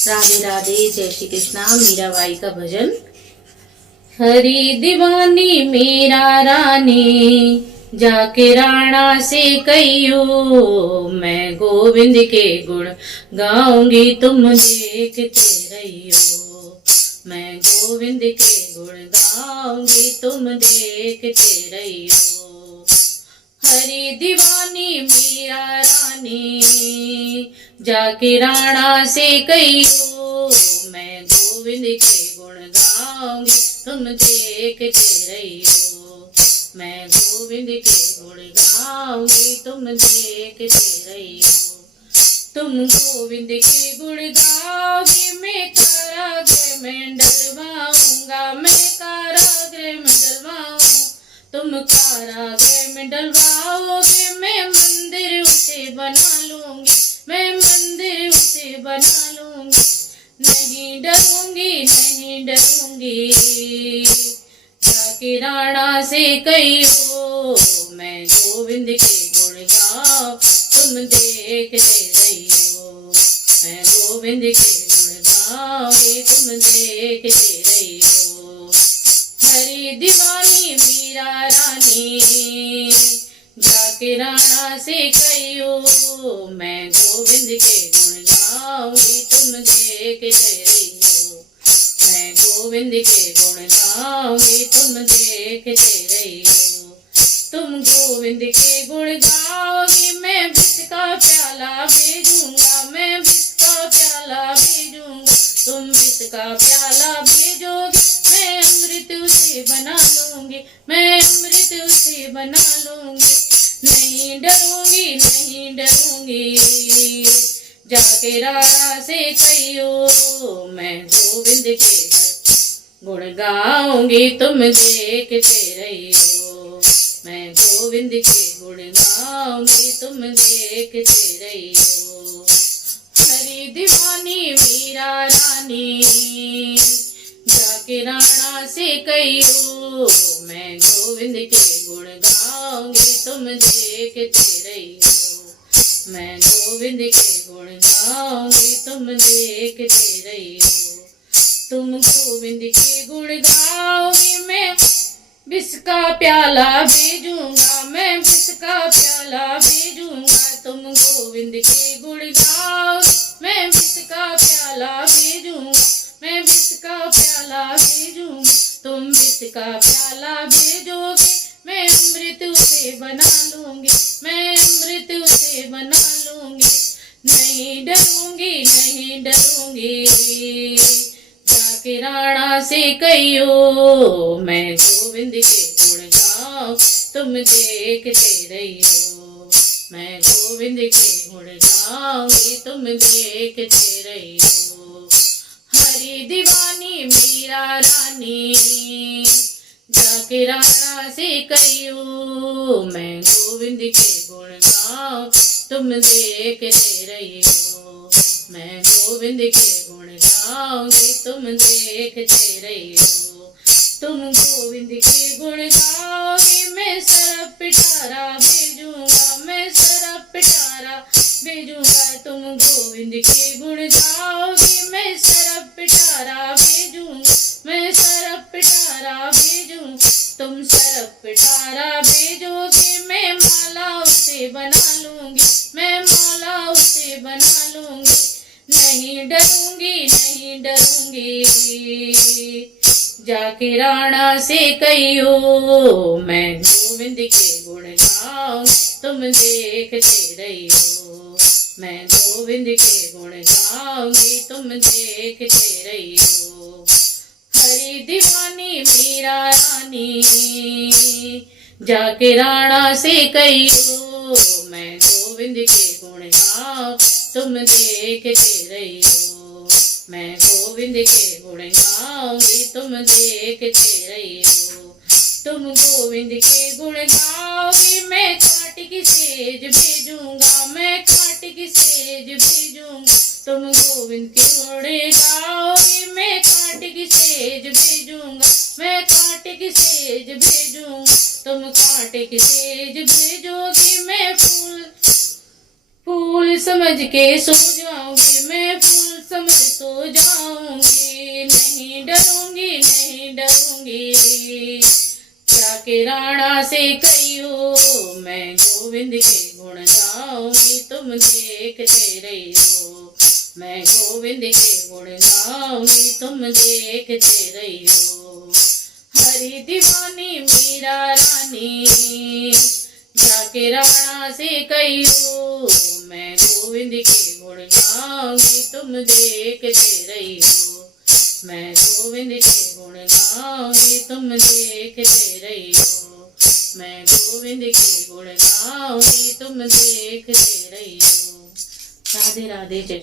राधे राधे, जय श्री कृष्णा। मीराबाई का भजन। हरी दीवानी मीरा रानी, जाके राणा से कहियो, मैं गोविंद के गुण गाऊंगी तुम देखते रहियो। मैं गोविंद के गुण गाऊंगी तुम देखते रहियो। हरी दीवानी मीरा रानी, जाके राणा से कहियो, मैं गोविंद के गुण गाऊंगी तुम देखते रहियो। मैं गोविंद के गुण गाऊंगी तुम देखते रहियो। तुम गोविंद के गुण गाओगे, मैं कारागृह में डलवाऊंगा, मैं कारागृह में डलवाऊंगा। तुम कारागृह में डलवाओगे, मैं मंदिर उसे बना लूंगी, मैं मंदिर उसे बना लूंगी। नहीं डरूंगी, नहीं डरूंगी, जाके राणा से कहियो, मैं गोविंद के गुण गाऊं तुम देखते रहियो। मैं गोविंद के गुण गाऊंगी तुम देखते रहियो। हरी दीवानी मीरा रानी, जाके राणा से कहियो, मैं गोविंद के गुण गाऊंगी तुम देखते रहियो। मैं गोविंद के गुण गाऊंगी तुम देखते रहियो। तुम गोविंद के गुण गाओगे, मैं विष का प्याला भेजूंगा, मैं विष का प्याला भेजूंगा। तुम विष का प्याला भेजोगे, मैं अमृत उसे बना लूंगी, मैं अमृत उसे बना लूंगी। नहीं डरूंगी, नहीं डरूंगी, जाके राणा से कहियो, मैं गोविंद के गुण गाऊंगी तुम देखते रहियो। मैं गोविंद के गुण गाऊंगी तुम देखते रहियो। हरी दीवानी मीरा रानी, जाके राणा से कहियो, मैं गोविंद के गुण गाऊंगी तुम देखते रहियो। मैं गोविंद के गुण गाऊंगी तुम देखते रहियो। तुम गोविंद के गुण गाओगे, मैं विष का प्याला भेजूंगा, मैं विष का प्याला भेजूंगा। तुम गोविंद के गुण गाओगे, मैं विष का प्याला भेजूंगा, मैं विष का प्याला भेजूंगा। तुम विष का प्याला भेजोगे, मैं अमृत उसे बना लूंगी, मैं अमृत उसे बना लूंगी। नहीं डरूंगी, नहीं डरूंगी, जाके राणा से कहियो, मैं गोविंद के गुण गाऊं तुम देखते रहियो। मैं गोविंद के गुण गाऊंगी तुम देखते रहियो। हरी दीवानी मीरा रानी, जाके राणा से कहियो, मैं गोविंद के गुण गाऊं तुम देखते रहियो। मैं गोविंद के गुण गाऊंगी तुम देखते रहियो। तुम गोविंद के गुण गाओगे, मैं सरप पिटारा भेजूंगा, मैं सरप पिटारा भेजूंगा। तुम गोविंद के गुण गाओगे, मैं सरप पिटारा भेजूंगा, मैं सरप पिटारा भेजूंगा। तुम सरप पिटारा भेजोगे, मैं माला उसे बना लूंगी, मैं माला उसे बना लूंगी। नहीं डरूंगी, नहीं डरूंगी, जाके राणा से कहियो, मैं गोविंद के गुण गाऊं तुम देखते रहियो। मैं गोविंद के गुण गाऊंगी तुम देखते रहियो। हरी दीवानी मीरा रानी, जाके राणा से कहियो, मैं गोविंद के गुण गाऊं तुम देखते रहियो। मैं गोविंद के गुण गाऊंगी तुम देखते रहियो। तुम गोविंद के गुण गाओगे, मैं काट की सेज भेजूंगा, मैं काट की सेज भेजूंगा। तुम गोविंद के गुण गाओगे, मैं काट की सेज भेजूंगा, मैं काट की सेज भेजूंगा। तुम काट की सेज भेजोगे, मैं फूल फूल समझ के सो जाऊंगी, मैं फूल समझ सो जाऊंगी, नहीं डरूंगी नहीं डरूंगी। क्या के राणा से कहियो, मैं गोविंद के गुण गाऊंगी, तुम देखते रहियो। मैं गोविंद के गुण गाऊंगी, तुम देखते रहियो। हरी दीवानी मीरा रानी, जाके राणा से कहियो, मैं गोविंद के गुण गाऊंगी, तुम देखते रहियो। मैं गोविंद के गुण गाऊंगी, तुम देखते रहियो। मैं गोविंद के गुण गाऊंगी, तुम देखते रहियो। राधे राधे। जय